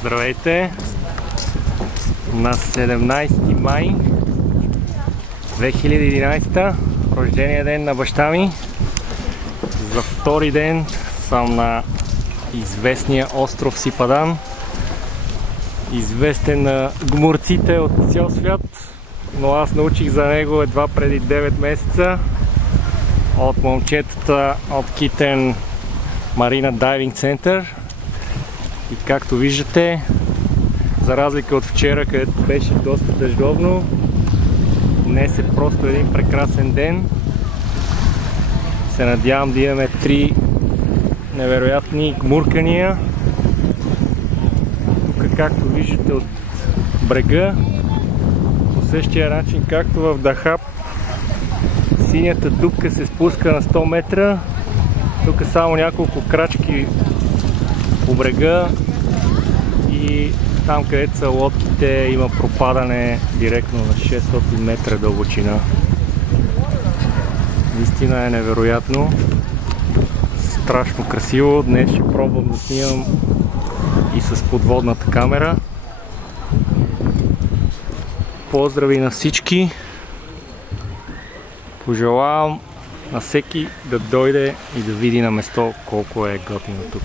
Здравейте! На 17 май 2011, рождения ден на баща ми. За втори ден съм на известния остров Сипадан, известен на гмурците от цял свят, но аз научих за него едва преди 9 месеца от момчетата от Китен Марина Дайвинг център. И както виждате, за разлика от вчера, където беше доста дъждовно, днес е просто един прекрасен ден. Се надявам да имаме 3 невероятни гмуркания. Тук, както виждате от брега, по същия начин както в Дахаб, синята дупка се спуска на 100 метра. Тук само няколко крачки по брега и там, където са лодките, има пропадане директно на 600 метра дълбочина. Наистина е невероятно. Страшно красиво. Днес ще пробвам да снимам и с подводната камера. Поздрави на всички! Пожелавам на всеки да дойде и да види на место колко е готино тук.